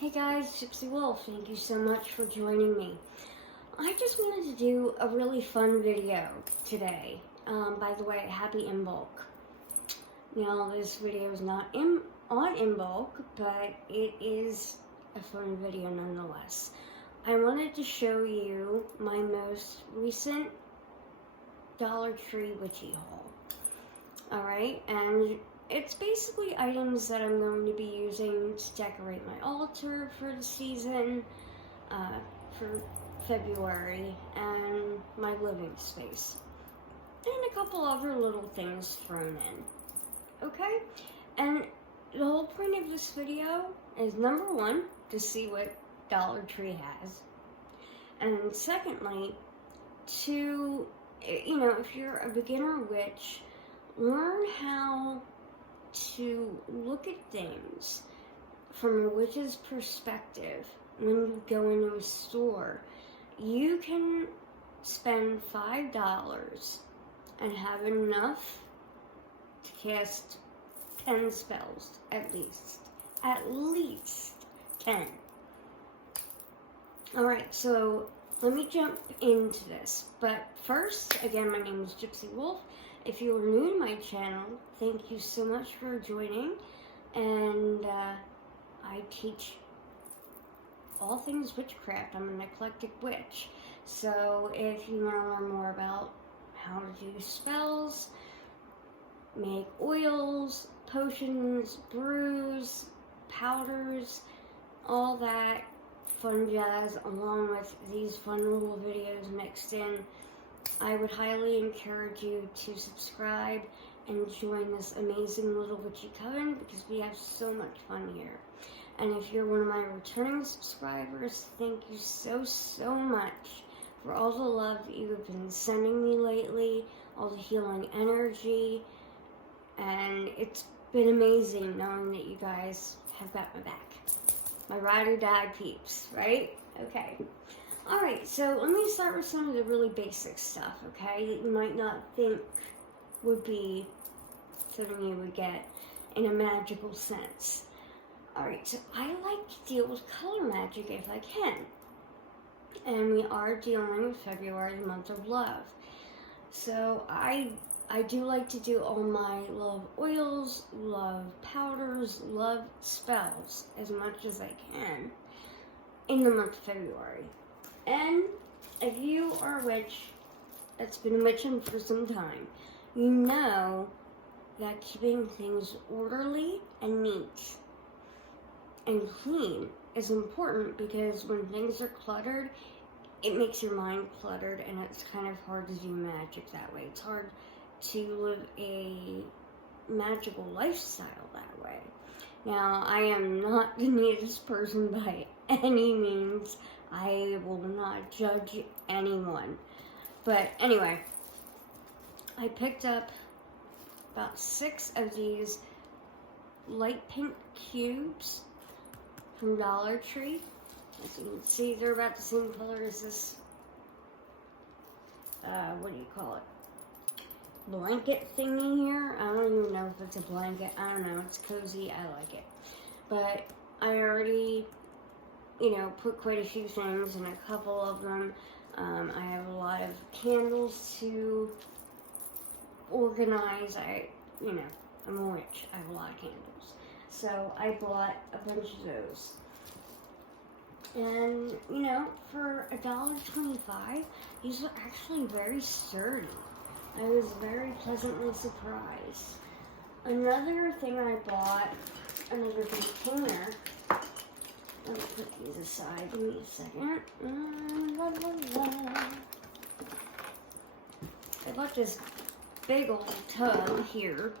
Hey guys, Gypsy Wolf, thank you so much for joining me. I just wanted to do a really fun video today. By the way, happy Imbolc. Now, this video is not on Imbolc, but it is a fun video nonetheless. I wanted to show you my most recent Dollar Tree Witchy haul. Alright, and it's basically items that I'm going to be using to decorate my altar for the season, for February, and my living space. And a couple other little things thrown in. Okay? And the whole point of this video is, number one, to see what Dollar Tree has. And secondly, to, if you're a beginner witch, learn how to look at things from a witch's perspective. When you go into a store, you can spend $5 and have enough to cast 10 spells, at least 10. Alright, so let me jump into this, but first, again, my name is Gypsy Wolf. If you are new to my channel, thank you so much for joining, and I teach all things witchcraft. I'm an eclectic witch, so if you want to learn more about how to do spells, make oils, potions, brews, powders, all that fun jazz, along with these fun little videos mixed in, I would highly encourage you to subscribe and join this amazing little witchy coven, because we have so much fun here. And if you're one of my returning subscribers, thank you so much for all the love that you have been sending me lately, all the healing energy, and it's been amazing knowing that you guys have got my back. My ride or die peeps, right? Okay. Alright, so let me start with some of the really basic stuff, okay, that you might not think would be something you would get in a magical sense. Alright, so I like to deal with color magic if I can. And we are dealing with February, the month of love. So I do like to do all my love oils, love powders, love spells as much as I can in the month of February. And if you are a witch that's been witching for some time, you know that keeping things orderly and neat and clean is important, because when things are cluttered, it makes your mind cluttered, and it's kind of hard to do magic that way. It's hard to live a magical lifestyle that way. Now, I am not the neatest person by any means. I will not judge anyone. But anyway, I picked up about 6 of these light pink cubes from Dollar Tree. As you can see, they're about the same color as this, what do you call it? Blanket thingy here. I don't even know if it's a blanket. I don't know. It's cozy. I like it. But I already, put quite a few things in a couple of them. I have a lot of candles to organize. I'm a witch. I have a lot of candles. So I bought a bunch of those. And, for $1.25, these are actually very sturdy. I was very pleasantly surprised. Another thing I bought, another container. Let me put these aside. Give me a second. I bought this big old tub here,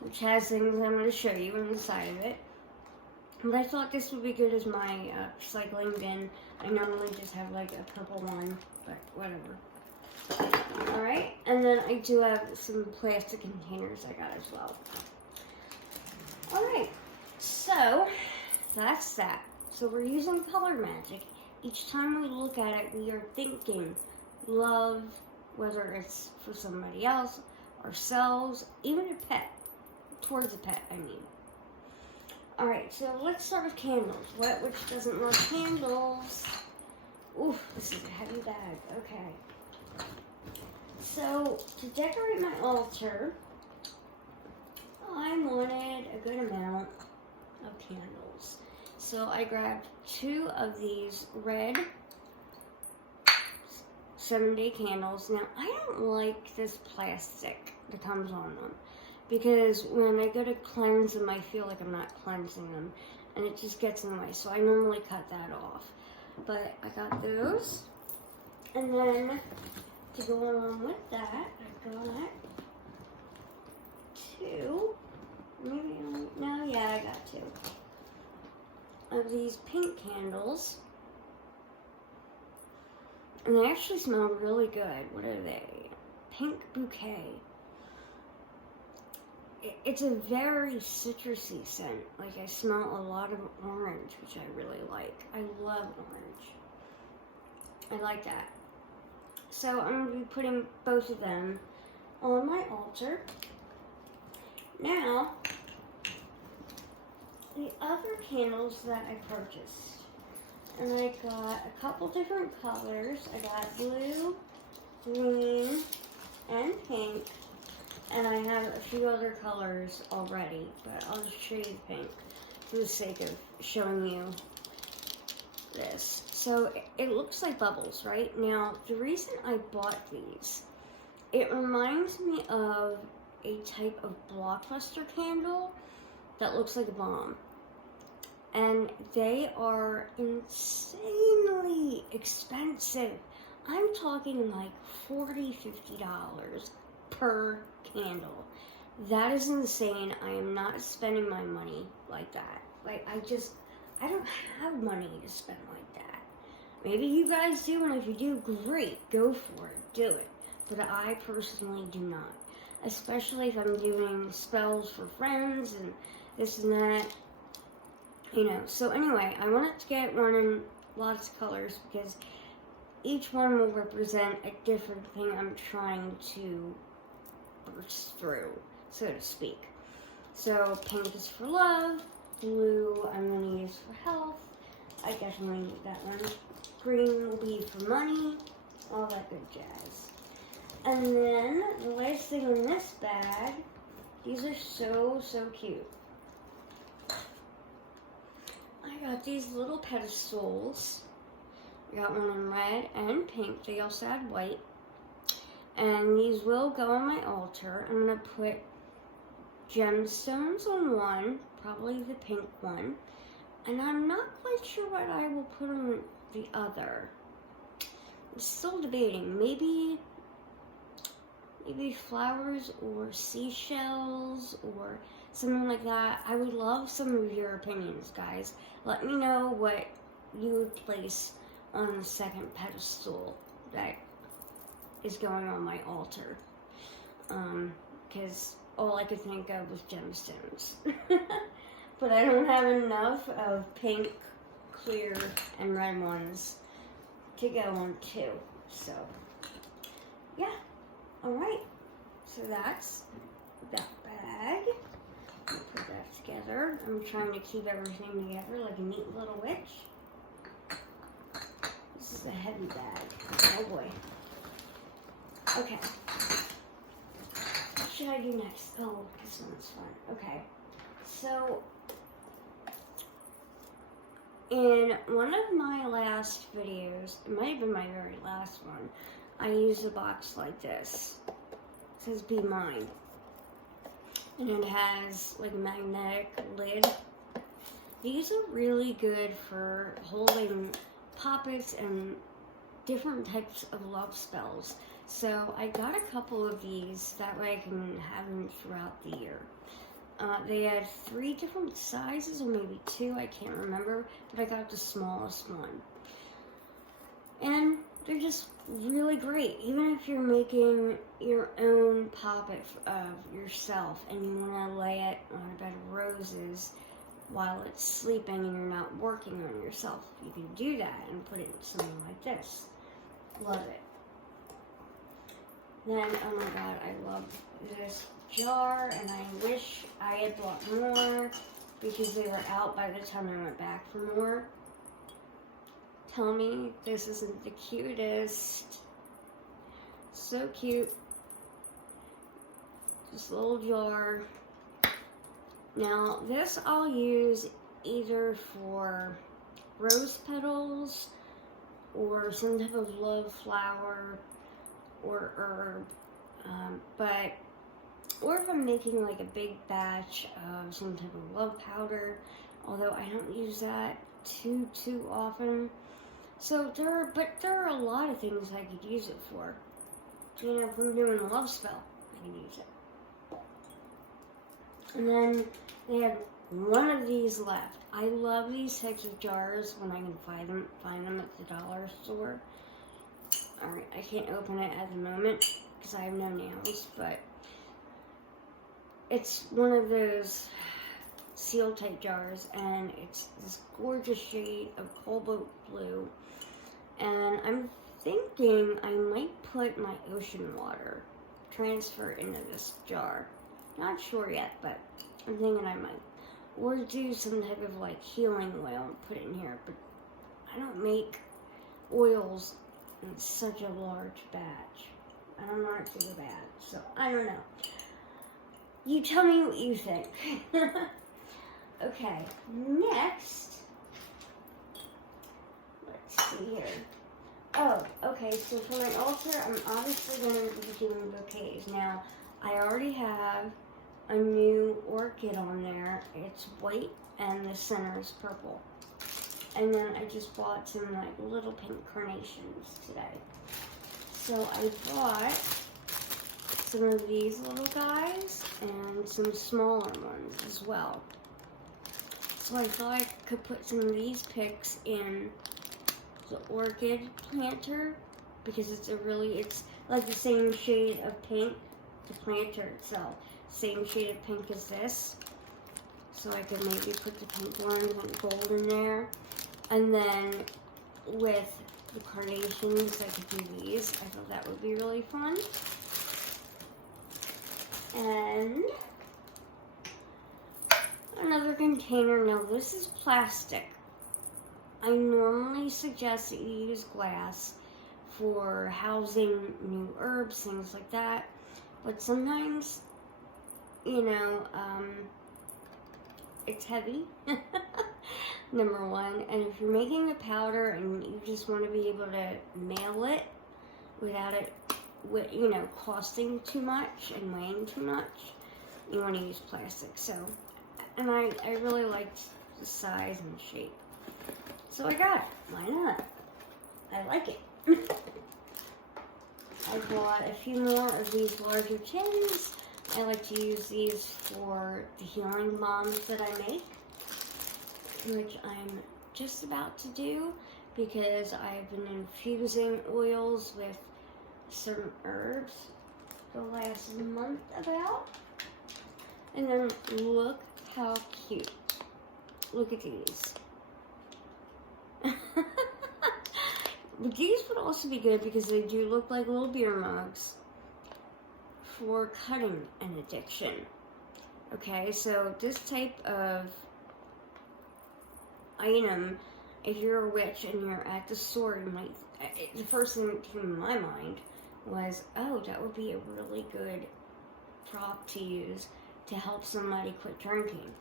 which has things I'm going to show you inside of it. But I thought this would be good as my recycling bin. I normally just have like a purple one, but whatever. Alright, and then I do have some plastic containers I got as well. Alright, so that's that. So we're using color magic. Each time we look at it, we are thinking love, whether it's for somebody else, ourselves, even a pet. Towards a pet, I mean. Alright, so let's start with candles. What witch doesn't love candles? Oof, this is a heavy bag. Okay. So, to decorate my altar, I wanted a good amount of candles. So I grabbed 2 of these red 7-day candles. Now, I don't like this plastic that comes on them, because when I go to cleanse them, I feel like I'm not cleansing them, and it just gets in the way. So I normally cut that off. But I got those, and then to go along with that, I got 2. Maybe no, yeah, I got 2 of these pink candles, and they actually smell really good. What are they? Pink bouquet. It's a very citrusy scent. Like, I smell a lot of orange, which I really like. I love orange. I like that. So I'm going to be putting both of them on my altar. Now, the other candles that I purchased, and I got a couple different colors. I got blue, green, and pink, and I have a few other colors already, but I'll just show you the pink for the sake of showing you this. So it looks like bubbles, right? Now, the reason I bought these, it reminds me of a type of Blockbuster candle that looks like a bomb. And they are insanely expensive. I'm talking like $40, $50 per candle. That is insane. I am not spending my money like that. Like, I don't have money to spend like that. Maybe you guys do, and if you do, great, go for it, do it. But I personally do not. Especially if I'm doing spells for friends and this and that. You know, so anyway, I wanted to get one in lots of colors because each one will represent a different thing I'm trying to burst through, so to speak. So pink is for love, blue I'm going to use for health, I definitely need that one. Green will be for money, all that good jazz. And then the last thing in this bag, these are so cute. I got these little pedestals. I got one in red and pink. They also had white. And these will go on my altar. I'm going to put gemstones on one, probably the pink one. And I'm not quite sure what I will put on the other. I'm still debating. Maybe flowers or seashells or something like that. I would love some of your opinions, guys. Let me know what you would place on the second pedestal that is going on my altar. Because all I could think of was gemstones. But I don't have enough of pink, clear, and red ones to go on 2. So, yeah. Alright. So that's that bag. I'll put that together. I'm trying to keep everything together like a neat little witch. This is a heavy bag. Oh boy. Okay. What should I do next? Oh, this one's fun. Okay. So, in one of my last videos, it might have been my very last one, I used a box like this. It says Be Mine. And it has like a magnetic lid. These are really good for holding poppets and different types of love spells. So I got a couple of these, that way I can have them throughout the year. They had 3 different sizes, or maybe 2, I can't remember, but I got the smallest one. And they're just really great. Even if you're making your own poppet of yourself and you want to lay it on a bed of roses while it's sleeping and you're not working on yourself, you can do that and put it in something like this. Love it. Then, oh my god, I love this jar, and I wish I had bought more. because they were out by the time I went back for more. Tell me this isn't the cutest. So cute. This little jar. Now, this I'll use either for rose petals or some type of love flower or herb, or if I'm making like a big batch of some type of love powder, although I don't use that too often. So there are a lot of things I could use it for. You know, if I'm doing a love spell, I can use it. And then they had one of these left. I love these types of jars when I can find them at the dollar store. Alright, I can't open it at the moment because I have no nails, but it's one of those seal type jars, and it's this gorgeous shade of cobalt blue. And I'm thinking I might put my ocean water, transfer into this jar. Not sure yet, but I'm thinking I might. Or do some type of like healing oil and put it in here, but I don't make oils in such a large batch. I don't want it to go bad, so I don't know. You tell me what you think. Okay, next, let's see here. Oh, okay, so for my altar, I'm obviously going to be doing bouquets. Now, I already have a new orchid on there. It's white and the center is purple. And then I just bought some like little pink carnations today. So I bought some of these little guys and some smaller ones as well. So I thought I could put some of these picks in the orchid planter because it's like the same shade of pink, the planter itself. Same shade of pink as this. So I could maybe put the pink ones and gold in there. And then with the carnations, I could do these. I thought that would be really fun. And another container. Now this is plastic. I normally suggest that you use glass for housing new herbs, things like that. But sometimes, you know, it's heavy, number one. And if you're making a powder and you just want to be able to mail it without it, you know, costing too much and weighing too much, you want to use plastic. So, and I really liked the size and shape. So I got it. Why not? I like it. I bought a few more of these larger tins. I like to use these for the healing bombs that I make, which I'm just about to do because I've been infusing oils with certain herbs the last month about. And then look how cute. Look at these. But these would also be good because they do look like little beer mugs for cutting an addiction. Okay, so this type of item, if you're a witch and you're at the store, you might, the first thing that came to my mind was, oh, that would be a really good prop to use to help somebody quit drinking.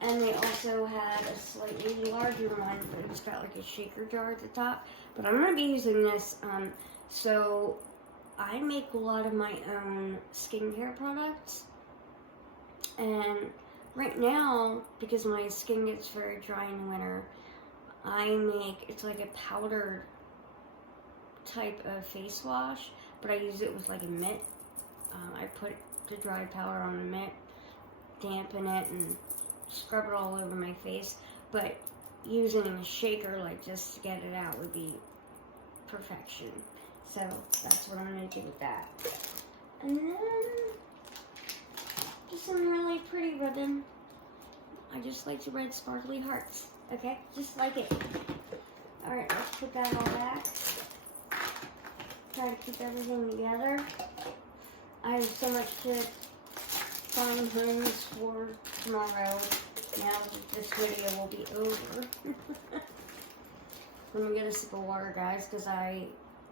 And they also had a slightly larger one, but it's got like a shaker jar at the top. But I'm going to be using this, so I make a lot of my own skincare products. And right now, because my skin gets very dry in the winter, it's like a powdered type of face wash, but I use it with like a mitt. I put the dried powder on the mitt, dampen it, and scrub it all over my face. But using a shaker like this to get it out would be perfection. So that's what I'm going to do with that. And then just some really pretty ribbon. I just like the red sparkly hearts. Okay, just like it. Alright, let's put that all back. Try to keep everything together. I have so much to find homes for tomorrow. Now that this video will be over. Let me get a sip of water, guys, because I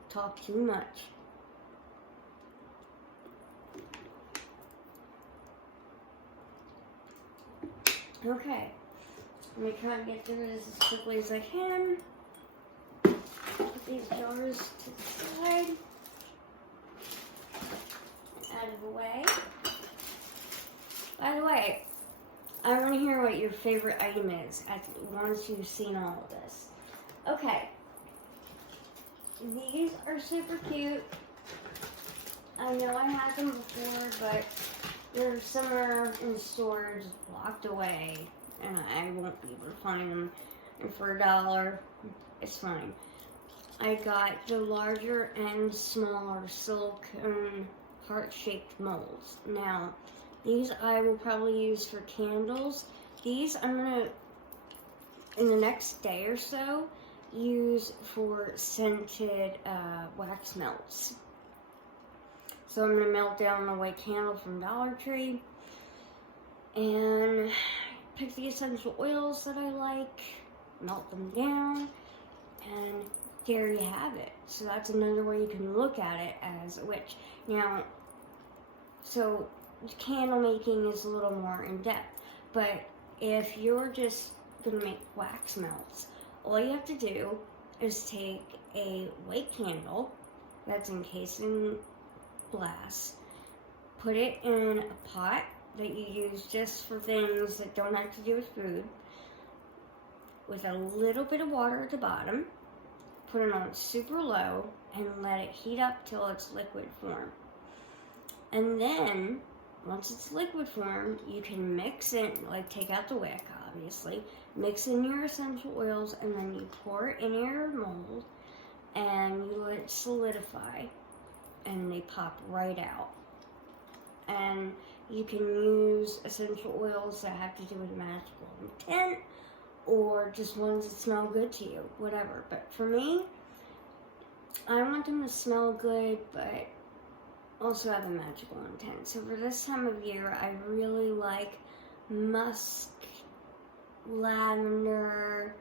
talk too much. Okay, let me try and get through this as quickly as I can. Put these jars to the side. Out of the way. By the way, I want to hear what your favorite item is once you've seen all of this. Okay. These are super cute. I know I had them before, but they're somewhere in storage, locked away, and I won't be able to find them. And for $1, it's fine. I got the larger and smaller silicone heart-shaped molds. Now, these I will probably use for candles. These I'm gonna, in the next day or so, use for scented wax melts. So I'm going to melt down a white candle from Dollar Tree and pick the essential oils that I like, melt them down, and there you have it. So that's another way you can look at it as a witch. Now, so candle making is a little more in depth, but if you're just going to make wax melts, all you have to do is take a white candle that's encased in glass, put it in a pot that you use just for things that don't have to do with food, with a little bit of water at the bottom, put it on super low, and let it heat up till it's liquid form. And then, once it's liquid form, you can mix it, like take out the wick, obviously, mix in your essential oils, and then you pour it in your mold, and you let it solidify, and they pop right out. And you can use essential oils that have to do with magical intent, or just ones that smell good to you, whatever. But for me, I want them to smell good, but also have a magical intent. So for this time of year, I really like musk, lavender,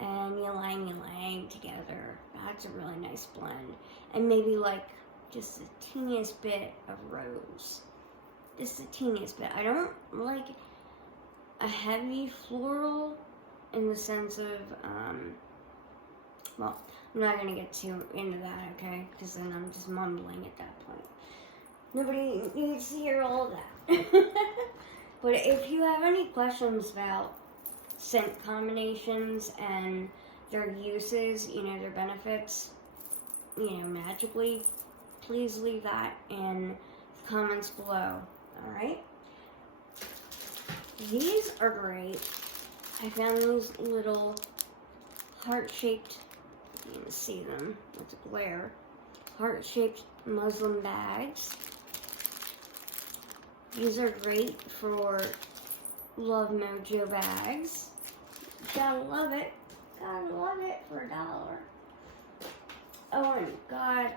and ylang ylang together. That's a really nice blend. And maybe like just the teeniest bit of rose. Just the teeniest bit. I don't like a heavy floral in the sense of, well, I'm not going to get too into that, okay? Because then I'm just mumbling at that point. Nobody needs to hear all of that. But if you have any questions about scent combinations and their uses, you know, their benefits, you know, magically, please leave that in the comments below, alright? These are great. I found these little heart-shaped, you can see them with the glare, heart-shaped muslin bags. These are great for Love Mojo bags. Gotta love it. Gotta love it for $1. Oh my god.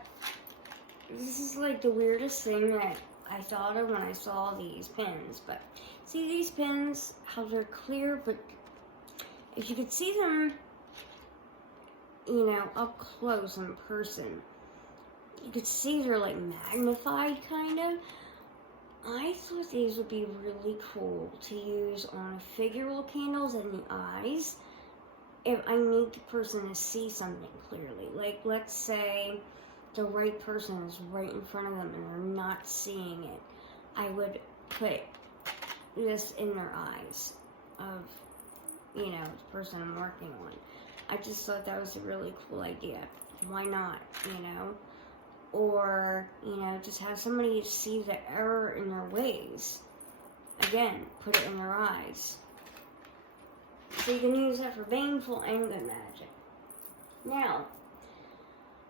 This is like the weirdest thing that I thought of when I saw these pins. But see these pins, how they're clear, but if you could see them, you know, up close in person, you could see they're like magnified kind of. I thought these would be really cool to use on figural candles in the eyes if I need the person to see something clearly. Like, let's say the right person is right in front of them and they're not seeing it. I would put this in their eyes of, you know, the person I'm working on. I just thought that was a really cool idea. Why not, you know? Or, you know, just have somebody see the error in their ways. Again, put it in their eyes. So you can use that for baneful and good magic. Now,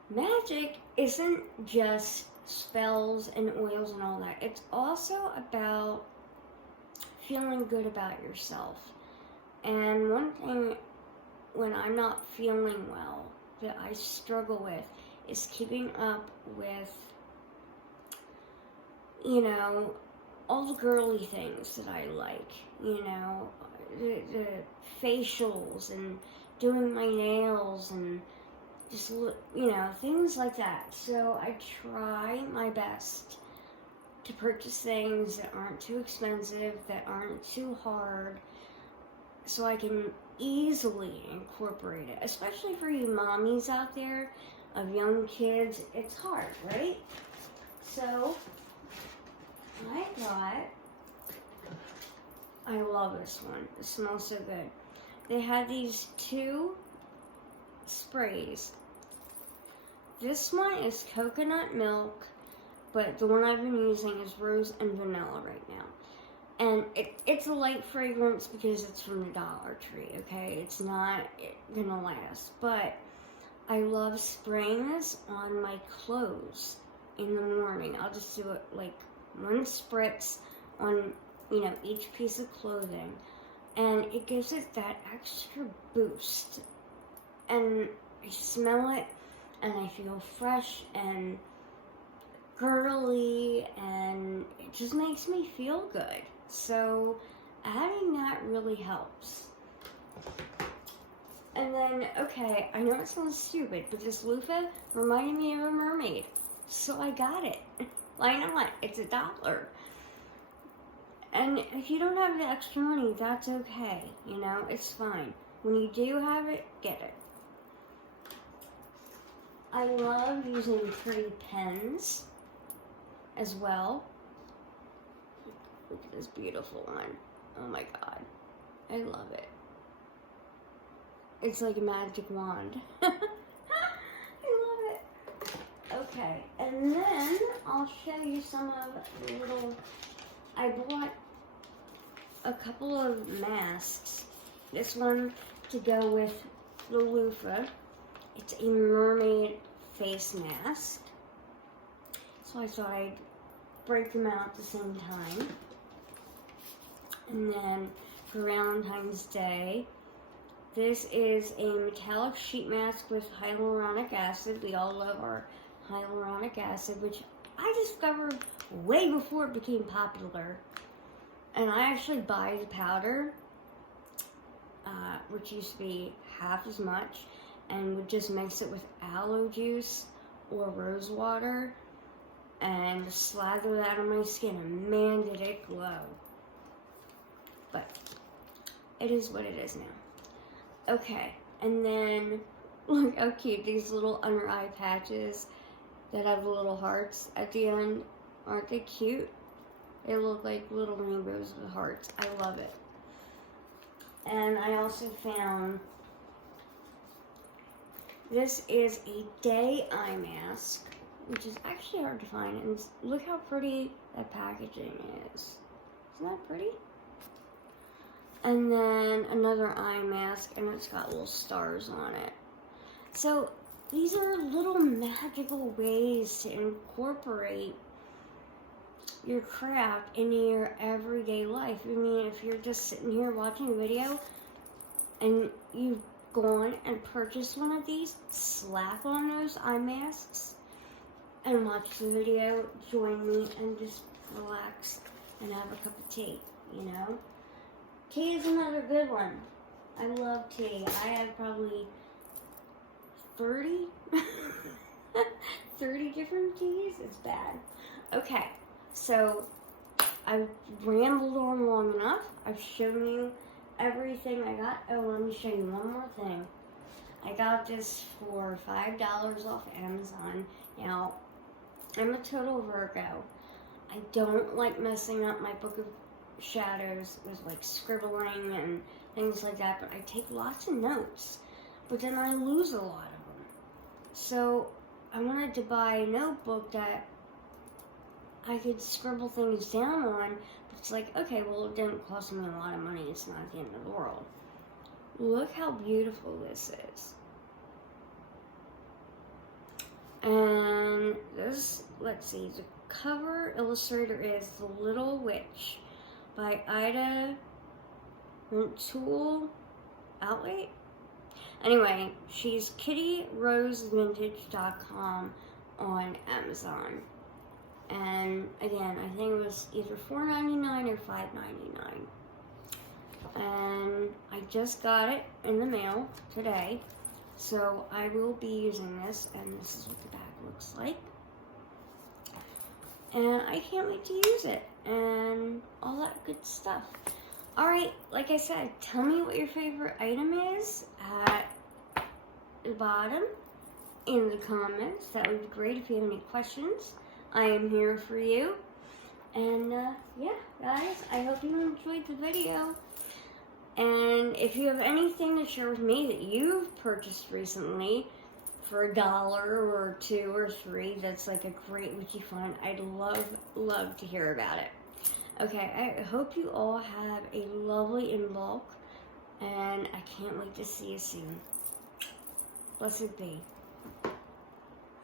magic isn't just spells and oils and all that. It's also about feeling good about yourself. And one thing when I'm not feeling well that I struggle with is keeping up with, you know, all the girly things that I like, you know, the facials and doing my nails and just, you know, things like that. So I try my best to purchase things that aren't too expensive, that aren't too hard, so I can easily incorporate it. Especially for you mommies out there of young kids, it's hard, right? So I thought, I love this one. It smells so good. They had these 2 sprays. This one is coconut milk, but the one I've been using is rose and vanilla right now. And it's a light fragrance because it's from the Dollar Tree, okay? It's not gonna last. But I love spraying this on my clothes in the morning. I'll just do it like 1 spritz on, you know, each piece of clothing. And it gives it that extra boost. And I smell it and I feel fresh and girly, and it just makes me feel good. So adding that really helps. And then, okay, I know it sounds stupid, but this loofah reminded me of a mermaid. So I got it. Why not? It's $1. And if you don't have the extra money, that's okay. You know, it's fine. When you do have it, get it. I love using pretty pens as well. Look at this beautiful one. Oh my god. I love it. It's like a magic wand. I love it. Okay, and then I'll show you some of the little... I bought a couple of masks. This one to go with the loofah. It's a mermaid face mask. So I thought I'd break them out at the same time. And then for Valentine's Day, this is a metallic sheet mask with hyaluronic acid. We all love our hyaluronic acid, which I discovered way before it became popular. And I actually buy the powder, which used to be half as much, and would just mix it with aloe juice or rose water and slather that on my skin, and man, did it glow. But it is what it is now. Okay, and then look how cute these little under eye patches that have little hearts at the end. Aren't they cute? They look like little rainbows with hearts. I love it. And I also found this is a day eye mask, which is actually hard to find. And look how pretty that packaging is. Isn't that pretty? And then another eye mask, and it's got little stars on it. So these are little magical ways to incorporate your craft into your everyday life. I mean, if you're just sitting here watching a video and you've gone and purchased one of these, slap on those eye masks and watch the video, join me, and just relax and have a cup of tea, you know? Tea is another good one. I love tea. I have probably 30 different teas. It's bad. Okay, so I've rambled on long enough. I've shown you everything I got. Oh, let me show you one more thing. I got this for $5 off Amazon. Now, I'm a total Virgo. I don't like messing up my book of shadows with like scribbling and things like that, but I take lots of notes, but then I lose a lot of them. So I wanted to buy a notebook that I could scribble things down on, but it's like, okay, well, it didn't cost me a lot of money. It's not the end of the world. Look how beautiful this is. And this, let's see, the cover illustrator is The Little Witch by Ida Tool Outlet. Anyway, she's kittyrosevintage.com on Amazon. And again, I think it was either $4.99 or $5.99. And I just got it in the mail today, so I will be using this, and this is what the bag looks like. And I can't wait to use it, and all that good stuff. Alright, like I said, tell me what your favorite item is at the bottom in the comments. That would be great. If you have any questions, I am here for you. And yeah, guys, I hope you enjoyed the video. And if you have anything to share with me that you've purchased recently for $1 or $2 or $3, that's like a great witchy find, I'd love to hear about it. Okay, I hope you all have a lovely inbox, and I can't wait to see you soon. Blessed be.